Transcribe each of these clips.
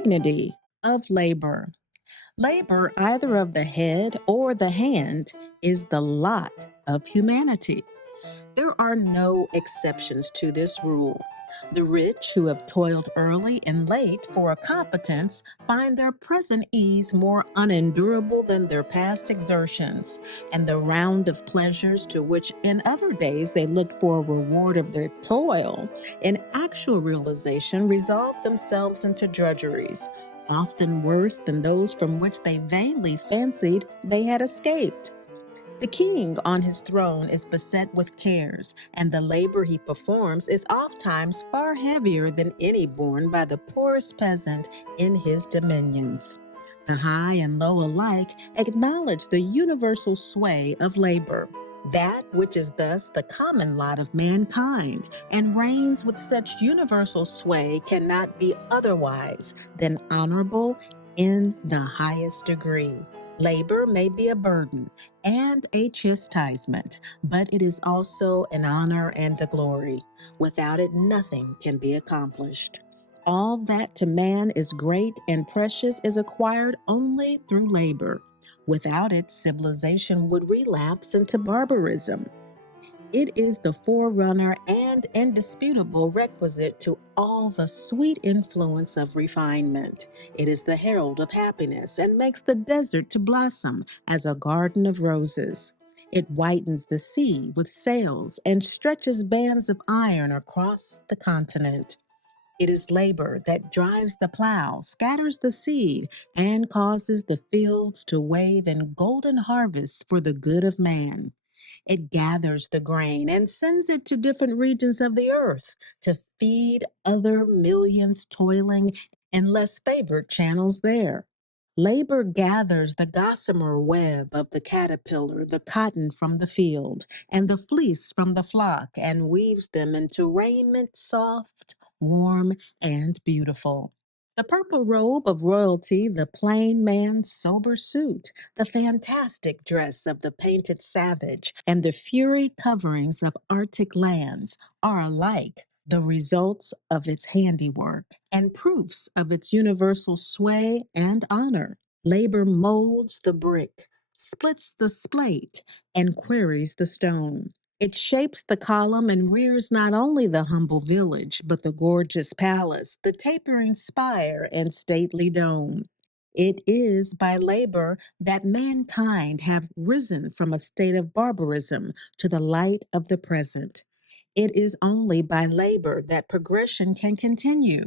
dignity of labor. Labor, either of the head or the hand, is the lot of humanity. There are no exceptions to this rule. The rich who have toiled early and late for a competence find their present ease more unendurable than their past exertions, and the round of pleasures to which in other days they looked for a reward of their toil, in actual realization resolve themselves into drudgeries, often worse than those from which they vainly fancied they had escaped. The king on his throne is beset with cares, and the labor he performs is ofttimes far heavier than any borne by the poorest peasant in his dominions. The high and low alike acknowledge the universal sway of labor, that which is thus the common lot of mankind, and reigns with such universal sway cannot be otherwise than honorable in the highest degree. Labor may be a burden and a chastisement, but it is also an honor and a glory. Without it, nothing can be accomplished. All that to man is great and precious is acquired only through labor. Without it, civilization would relapse into barbarism. It is the forerunner and indisputable requisite to all the sweet influence of refinement. It is the herald of happiness and makes the desert to blossom as a garden of roses. It whitens the sea with sails and stretches bands of iron across the continent. It is labor that drives the plow, scatters the seed, and causes the fields to wave in golden harvests for the good of man. It gathers the grain and sends it to different regions of the earth to feed other millions toiling in less favored channels there. Labor gathers the gossamer web of the caterpillar, the cotton from the field, and the fleece from the flock, and weaves them into raiment soft, warm, and beautiful. The purple robe of royalty, the plain man's sober suit, the fantastic dress of the painted savage, and the fury coverings of Arctic lands are alike the results of its handiwork and proofs of its universal sway and honor. Labor molds the brick, splits the slate, and quarries the stone. It shapes the column and rears not only the humble village, but the gorgeous palace, the tapering spire, and stately dome. It is by labor that mankind have risen from a state of barbarism to the light of the present. It is only by labor that progression can continue.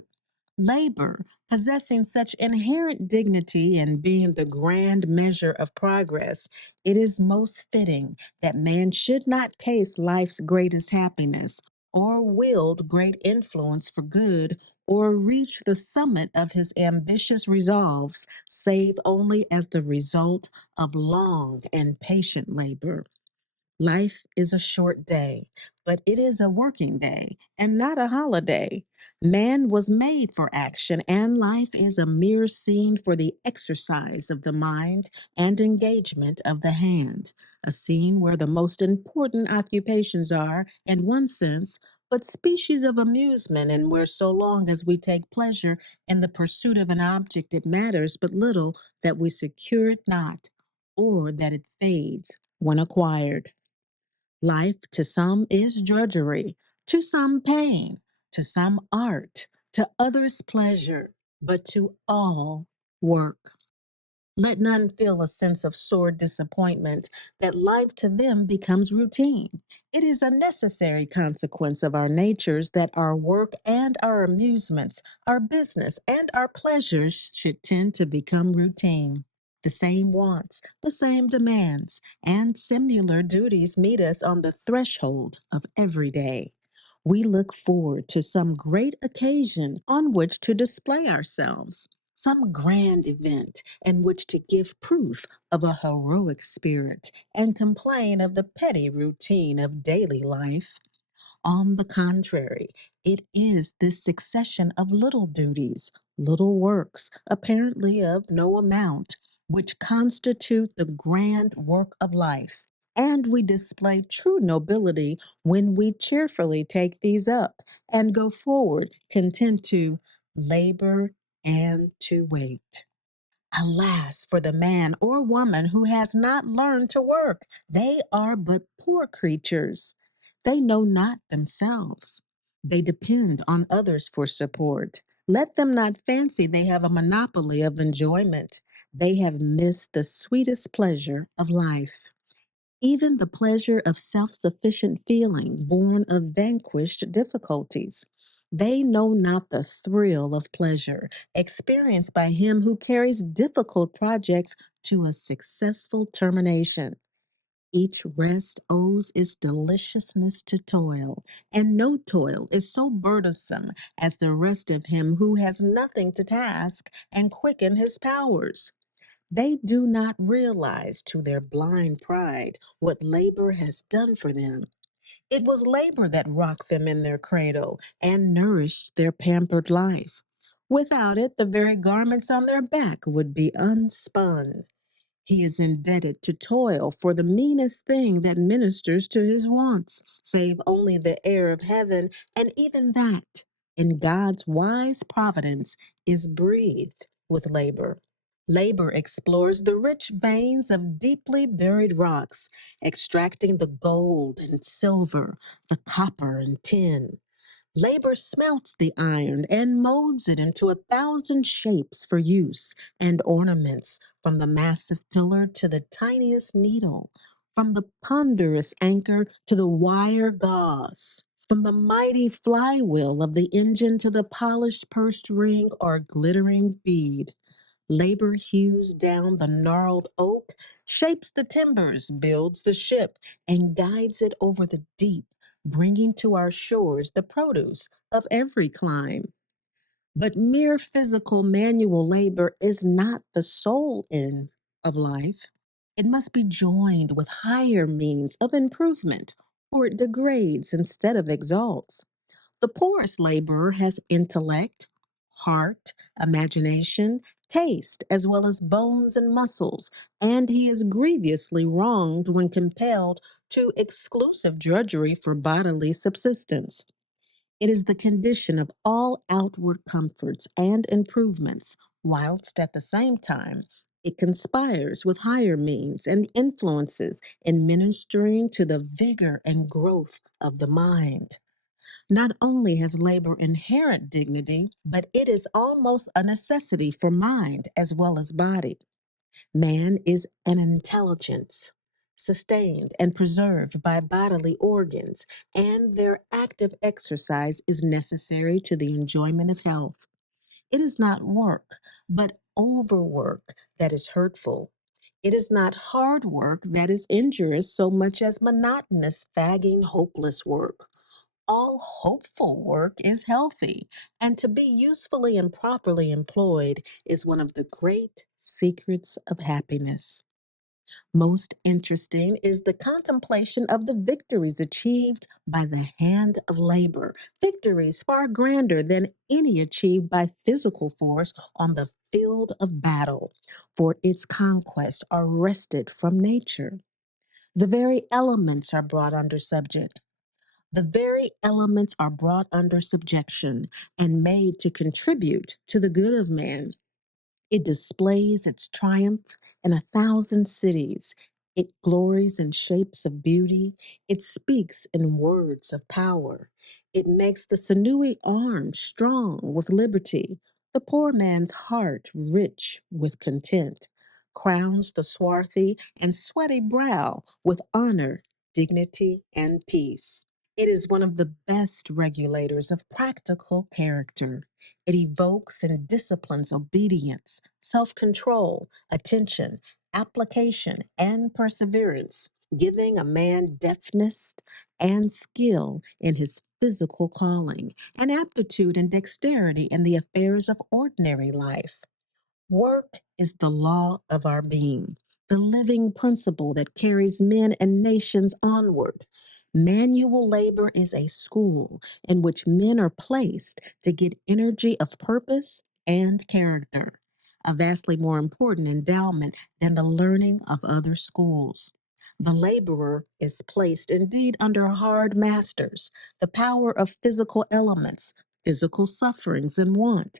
Labor, possessing such inherent dignity and being the grand measure of progress, it is most fitting that man should not taste life's greatest happiness, or wield great influence for good, or reach the summit of his ambitious resolves, save only as the result of long and patient labor. Life is a short day, but it is a working day and not a holiday. Man was made for action, and life is a mere scene for the exercise of the mind and engagement of the hand. A scene where the most important occupations are, in one sense, but species of amusement, and where so long as we take pleasure in the pursuit of an object, it matters but little that we secure it not, or that it fades when acquired. Life to some is drudgery, to some pain, to some art, to others pleasure, but to all work. Let none feel a sense of sore disappointment that life to them becomes routine. It is a necessary consequence of our natures that our work and our amusements, our business and our pleasures should tend to become routine. The same wants, the same demands, and similar duties meet us on the threshold of every day. We look forward to some great occasion on which to display ourselves, some grand event in which to give proof of a heroic spirit, and complain of the petty routine of daily life. On the contrary, it is this succession of little duties, little works, apparently of no amount, which constitute the grand work of life. And we display true nobility when we cheerfully take these up and go forward, content to labor and to wait. Alas for the man or woman who has not learned to work. They are but poor creatures. They know not themselves. They depend on others for support. Let them not fancy they have a monopoly of enjoyment. They have missed the sweetest pleasure of life. Even the pleasure of self sufficient feeling born of vanquished difficulties. They know not the thrill of pleasure experienced by him who carries difficult projects to a successful termination. Each rest owes its deliciousness to toil, and no toil is so burdensome as the rest of him who has nothing to task and quicken his powers. They do not realize to their blind pride what labor has done for them. It was labor that rocked them in their cradle and nourished their pampered life. Without it, the very garments on their back would be unspun. He is indebted to toil for the meanest thing that ministers to his wants, save only the air of heaven, and even that, in God's wise providence, is breathed with labor. Labor explores the rich veins of deeply buried rocks, extracting the gold and silver, the copper and tin. Labor smelts the iron and molds it into 1,000 shapes for use and ornaments, from the massive pillar to the tiniest needle, from the ponderous anchor to the wire gauze, from the mighty flywheel of the engine to the polished pursed ring or glittering bead. Labor hews down the gnarled oak, shapes the timbers, builds the ship, and guides it over the deep, bringing to our shores the produce of every clime. But mere physical manual labor is not the sole end of life. It must be joined with higher means of improvement, or it degrades instead of exalts. The poorest laborer has intellect, heart, imagination, taste, as well as bones and muscles, and he is grievously wronged when compelled to exclusive drudgery for bodily subsistence. It is the condition of all outward comforts and improvements, whilst at the same time it conspires with higher means and influences in ministering to the vigor and growth of the mind. Not only has labor inherent dignity, but it is almost a necessity for mind as well as body. Man is an intelligence, sustained and preserved by bodily organs, and their active exercise is necessary to the enjoyment of health. It is not work, but overwork that is hurtful. It is not hard work that is injurious so much as monotonous, fagging, hopeless work. All hopeful work is healthy, and to be usefully and properly employed is one of the great secrets of happiness. Most interesting is the contemplation of the victories achieved by the hand of labor, victories far grander than any achieved by physical force on the field of battle, for its conquests are wrested from nature. The very elements are brought under subject. The very elements are brought under subjection and made to contribute to the good of man. It displays its triumph in 1,000 cities. It glories in shapes of beauty. It speaks in words of power. It makes the sinewy arm strong with liberty, the poor man's heart rich with content, crowns the swarthy and sweaty brow with honor, dignity, and peace. It is one of the best regulators of practical character. It evokes and disciplines obedience, self control, attention, application, and perseverance, giving a man deftness and skill in his physical calling, and aptitude and dexterity in the affairs of ordinary life. Work is the law of our being, the living principle that carries men and nations onward. Manual labor is a school in which men are placed to get energy of purpose and character, a vastly more important endowment than the learning of other schools. The laborer is placed indeed under hard masters, the power of physical elements, physical sufferings, and want.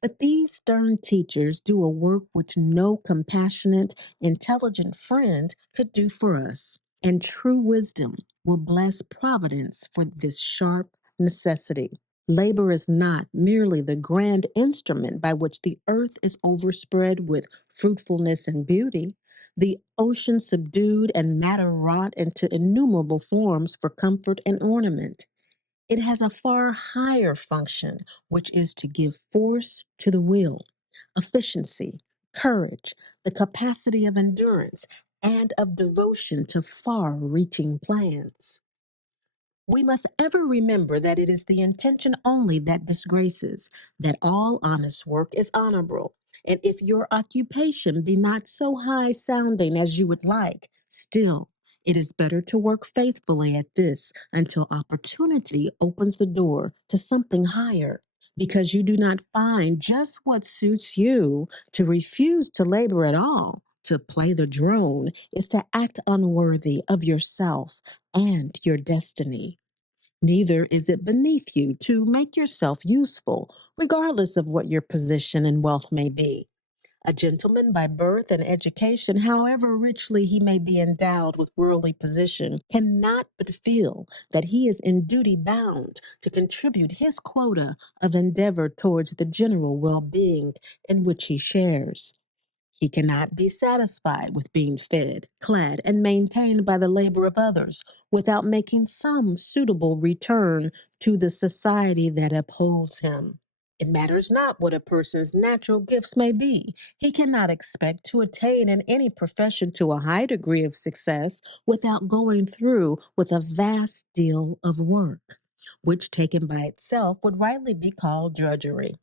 But these stern teachers do a work which no compassionate, intelligent friend could do for us. And true wisdom will bless Providence for this sharp necessity. Labor is not merely the grand instrument by which the earth is overspread with fruitfulness and beauty, the ocean subdued and matter wrought into innumerable forms for comfort and ornament. It has a far higher function, which is to give force to the will, efficiency, courage, the capacity of endurance, and of devotion to far reaching plans. We must ever remember that it is the intention only that disgraces, that all honest work is honorable. And if your occupation be not so high sounding as you would like, still it is better to work faithfully at this until opportunity opens the door to something higher. Because you do not find just what suits you, to refuse to labor at all, to play the drone, is to act unworthy of yourself and your destiny. Neither is it beneath you to make yourself useful, regardless of what your position and wealth may be. A gentleman by birth and education, however richly he may be endowed with worldly position, cannot but feel that he is in duty bound to contribute his quota of endeavor towards the general well being in which he shares. He cannot be satisfied with being fed, clad, and maintained by the labor of others without making some suitable return to the society that upholds him. It matters not what a person's natural gifts may be. He cannot expect to attain in any profession to a high degree of success without going through with a vast deal of work, which taken by itself would rightly be called drudgery.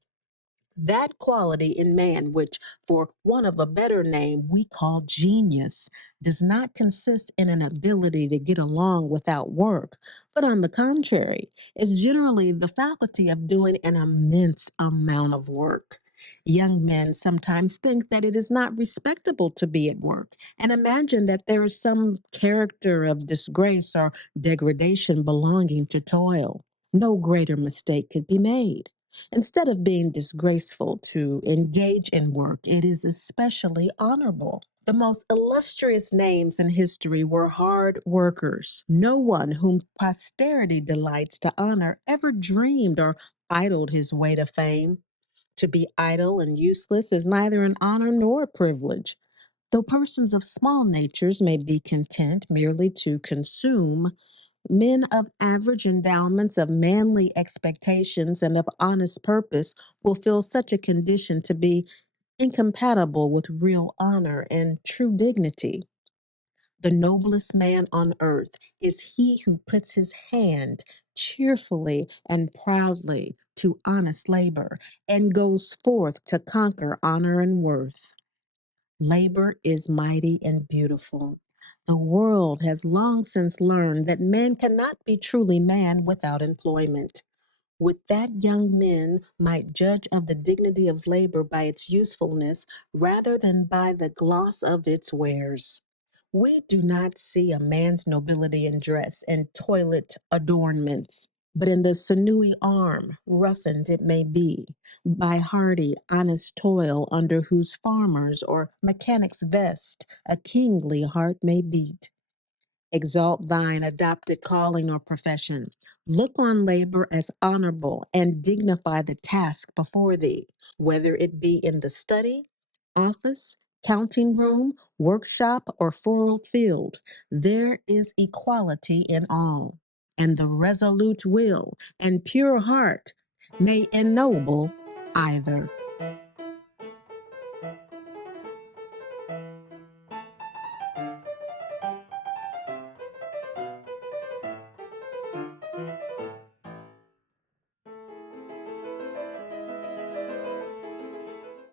That quality in man, which, for want of a better name, we call genius, does not consist in an ability to get along without work, but on the contrary, is generally the faculty of doing an immense amount of work. Young men sometimes think that it is not respectable to be at work and imagine that there is some character of disgrace or degradation belonging to toil. No greater mistake could be made. Instead of being disgraceful to engage in work, it is especially honorable. The most illustrious names in history were hard workers. No one whom posterity delights to honor ever dreamed or idled his way to fame. To be idle and useless is neither an honor nor a privilege. Though persons of small natures may be content merely to consume, men of average endowments, of manly expectations, and of honest purpose will feel such a condition to be incompatible with real honor and true dignity. The noblest man on earth is he who puts his hand cheerfully and proudly to honest labor and goes forth to conquer honor and worth. Labor is mighty and beautiful. The world has long since learned that man cannot be truly man without employment. Would that young men might judge of the dignity of labor by its usefulness rather than by the gloss of its wares. We do not see a man's nobility in dress and toilet adornments, but in the sinewy arm, roughened it may be, by hardy, honest toil, under whose farmer's or mechanic's vest a kingly heart may beat. Exalt thine adopted calling or profession. Look on labor as honorable and dignify the task before thee, whether it be in the study, office, counting room, workshop, or furrowed field. There is equality in all, and the resolute will and pure heart may ennoble either.